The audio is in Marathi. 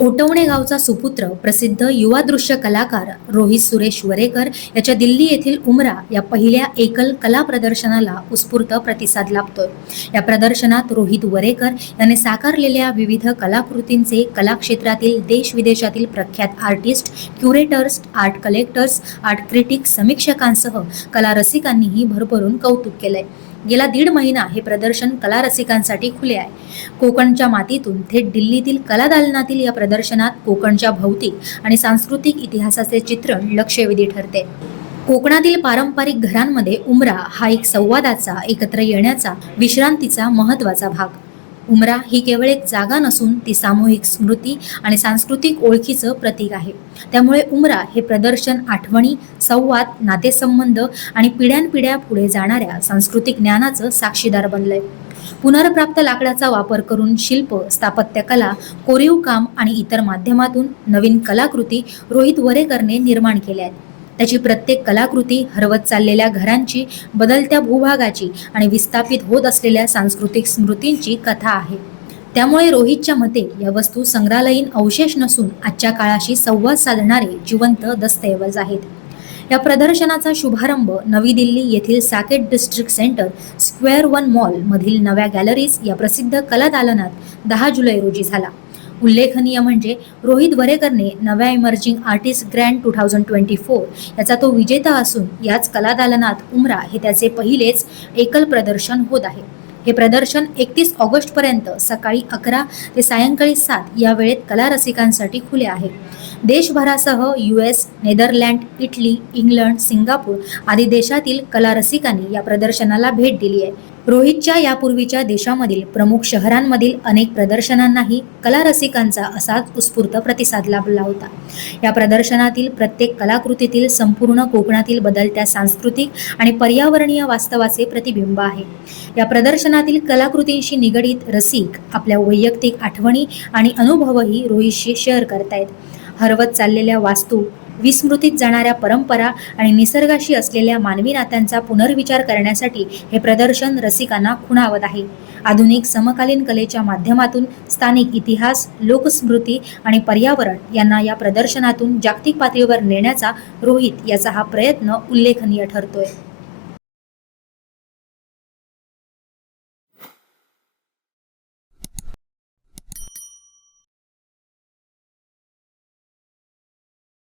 ओटवणे गावचा सुपुत्र प्रसिद्ध युवा दृश्य कलाकार रोहित सुरेश वरेकर याच्या दिल्ली येथील उमरा या पहिल्या एकल कला प्रदर्शनाला उत्स्फूर्त प्रतिसाद लाभतोय। या प्रदर्शनात रोहित वरेकर याने साकारलेल्या विविध कलाकृतींचे कला क्षेत्रातील देश विदेशातील प्रख्यात artist, curators, art collectors, art critic, समीक्षकांसह कला रसिकांनीही भरभरून कौतुक केलंय। गेला 1.5 महिना हे प्रदर्शन कला रसिकांसाठी खुले आहे। कोकणच्या मातीतून थेट दिल्लीतील कला दालनातील या प्रदर्शनात कोकणच्या भौतिक आणि सांस्कृतिक इतिहासाचे चित्रण लक्षवेधी ठरते। कोकणातील पारंपरिक घरांमध्ये उमरा हा एक संवादाचा, एकत्र येण्याचा, विश्रांतीचा महत्त्वाचा भाग। उमरा ही केवळ एक जागा नसून ती सामूहिक स्मृती आणि सांस्कृतिक ओळखीचं प्रतीक आहे। त्यामुळे उमरा हे प्रदर्शन आठवणी, संवाद, नातेसंबंध आणि पिढ्यानपिढ्या पुढे जाणाऱ्या सांस्कृतिक ज्ञानाचं साक्षीदार बनलंय। पुनर्प्राप्त लाकडाचा वापर करून शिल्प, स्थापत्यकला, कोरीव काम आणि इतर माध्यमातून नवीन कलाकृती रोहित वरेकरने निर्माण केल्या आहेत। त्याची प्रत्येक कलाकृती हरवत चाललेल्या घरांची, बदलत्या भूभागाची आणि विस्थापित होत असलेल्या सांस्कृतिक स्मृतींची कथा आहे। त्यामुळे रोहितच्या मते या वस्तू संग्रहालयीन अवशेष नसून आजच्या काळाशी संवाद साधणारे जिवंत दस्तऐवज आहेत। या प्रदर्शनाचा शुभारंभ नवी दिल्ली येथील Saket district centre square 1 mall मधील नव्या गॅलरीज या प्रसिद्ध कला दालनात 10 जुलै रोजी झाला। उल्लेखनीय म्हणजे रोहित वरेकरने नव्या इमर्जिंग आर्टिस्ट ग्रँड 2024 याचा तो विजेता असून याच कला दालनात उमरा हे त्याचे पहिलेच एकल प्रदर्शन होत आहे। हे प्रदर्शन 31 ऑगस्ट पर्यंत सकाळी 11 ते सायंकाळी 7 या वेळेत कला रसिकांसाठी खुले आहे। देशभरासह US, Netherland, Italy, England, Singapore आदी देशातील कला रसिकांनी या प्रदर्शनाला भेट दिली आहे। रोहितच्या यापूर्वीच्या देशामधील प्रमुख शहरांमधील अनेक प्रदर्शनांनाही कला रसिकांचा असाच उत्स्फूर्त प्रतिसाद लाभला होता। या प्रदर्शनातील प्रत्येक कलाकृतीतील संपूर्ण कोकणातील बदलत्या सांस्कृतिक आणि पर्यावरणीय वास्तवाचे प्रतिबिंब आहे। या प्रदर्शनातील कलाकृतींशी निगडीत रसिक आपल्या वैयक्तिक आठवणी आणि अनुभवही रोहितशी शेअर करतायत। हरवत चाललेल्या वास्तू, विस्मृतीत जाणाऱ्या परंपरा आणि निसर्गाशी असलेल्या मानवी नात्यांचा पुनर्विचार करण्यासाठी हे प्रदर्शन रसिकांना खुणावत आहे। आधुनिक समकालीन कलेच्या माध्यमातून स्थानिक इतिहास, लोकस्मृती आणि पर्यावरण यांना या प्रदर्शनातून जागतिक पातळीवर नेण्याचा रोहित याचा हा प्रयत्न उल्लेखनीय ठरतोय।